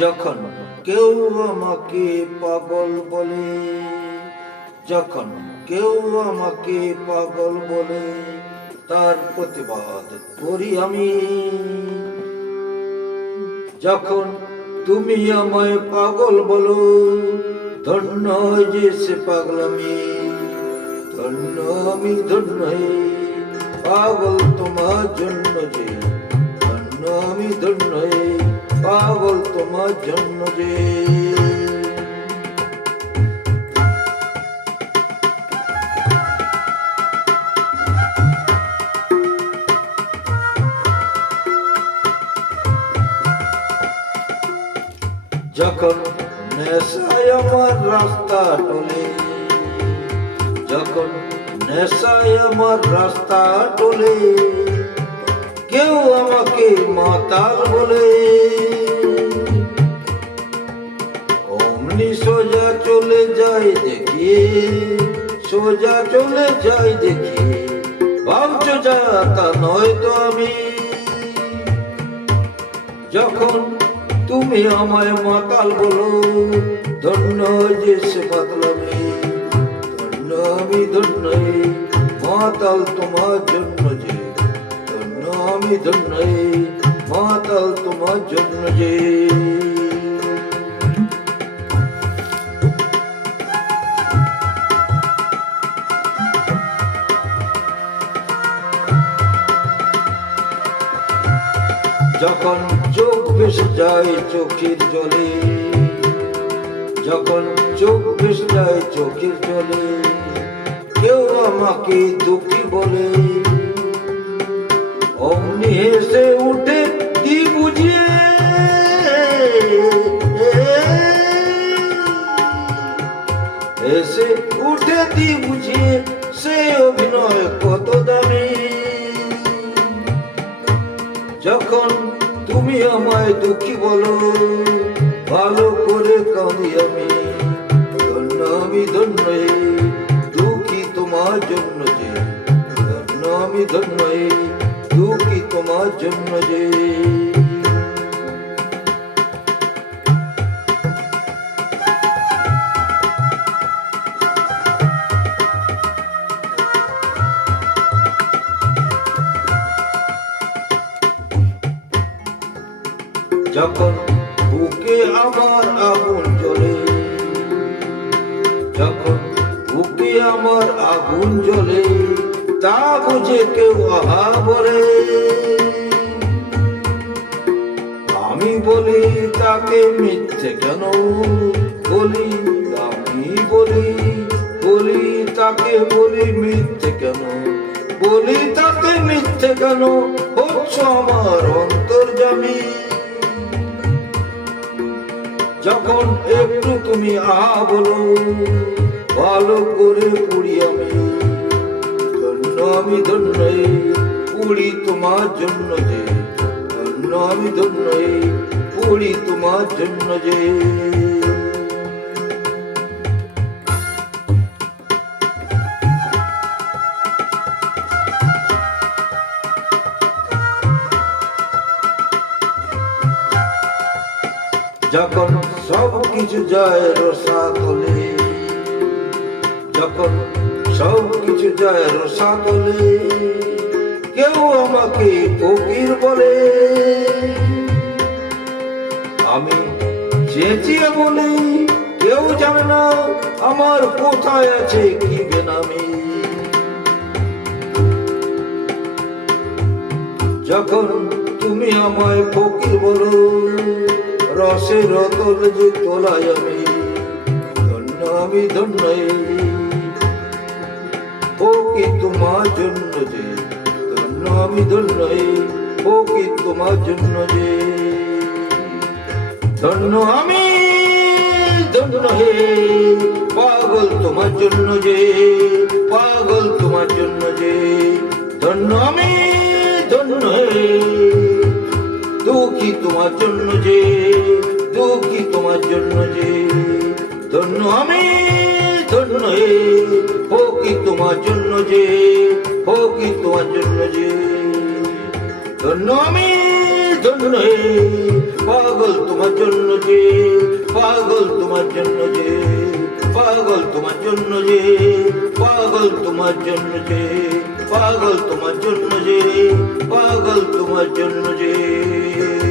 যখন কেউ আমাকে পাগল বলে, যখন কেউ আমাকে পাগল বলে, তার প্রতিবাদ করি আমি। যখন তুমি আমায় পাগল বলো, ধন্য যে সে পাগলামি, ধন্য আমি ধন্য পাগল তোমার জন্য যে, ধন্য আমি ধন্য পাগল তোমার জন্য যে। যখন নেশায় আমার রাস্তা টলে, যখন নেশায় আমার রাস্তা টলে, কেউ আমাকে মাতাল বলে, অমনি সোজা চলে যায় দেখি, সোজা চলে যায় দেখি, ভাবছো যা তা নয় তো আমি। যখন তুমি আমায় মাতাল বলো, ধন্য যে সে পাগলামি, ধন্য আমি ধন্য মাতাল তোমার জন্য যে, ধন্য আমি ধন্য মাতাল তোমার জন্য যে। যখন চোখ ভেসে যায় চোখের জলে, যখন চোখ ভেসে যায় চোখের জলে, কেউ আমাকে দুঃখী বলে, অমনি হেসে উঠে কি বুঝিয়ে, হেসে উঠে কি বুঝিয়ে, সে অভিনয় কত দামি। যখন তুমি আমায় দুঃখী বলো, ভালো করে কাঁদি আমি, ধন্য আমি ধন্য দুঃখী তোমার জন্য যে, ধন্য আমি ধন্য দুঃখী তোমার জন্য যে। যখন বুকে আমার আগুন জ্বলে, যখন বুকে আমার আগুন জ্বলে, তা বুঝে কেউ আহা বলে, আমি বলি তাকে মিথ্যে কেন বলি, আমি বলি বলি তাকে বলি মিথ্যে কেন বলি, তাকে মিথ্যে কেন হচ্ছ আমার অন্তর্যামী। যখন একটু তুমি আহা বলো, ভালো করে পুড়ি আমি, ধন্য আমি ধন্য পুড়ি তোমার জন্য যে, ধন্য আমি ধন্য পুড়ি তোমার জন্য যে। যখন সব কিছু যায় রসাতলে, যখন সব কিছু যায় রসাতলে, কেউ আমাকে ফকির বলে, আমি চেঁচিয়ে বলি কেউ জানে না আমার কোথায় আছে কি বেনামি। যখন তুমি আমায় ফকির বলো, রসের রতল যে তোলাই আমি, ধন্য আমি ধন্য ফকির তোমার জন্য যে, ধন্য আমি ধন্য ফকির তোমার জন্য যে। ধন্য আমি ধন্য পাগল তোমার জন্য যে, পাগল তোমার জন্য যে। ধন্য আমি ধন্য দুঃখী তোমার জন্য যে, দুঃখী তোমার জন্য যে। ধন্য আমি ধন্য ফকির তোমার জন্য যে, ফকির তোমার জন্য যে। ধন্য আমি ধন্য পাগল তোমার জন্য যে, পাগল তোমার জন্য যে, পাগল তোমার জন্য যে, পাগল তোমার জন্য যে, পাগল তোমার জন্য যে, পাগল তোমার জন্য যে।